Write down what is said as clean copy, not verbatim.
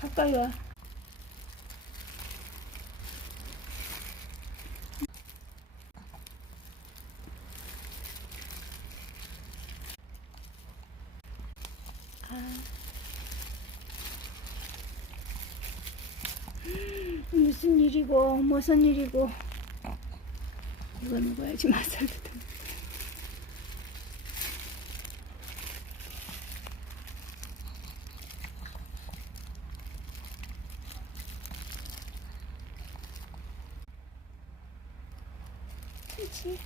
가까이 와. 무슨 일이고 무슨 일이고. 이거 먹어야지 맛살거든. 그렇지.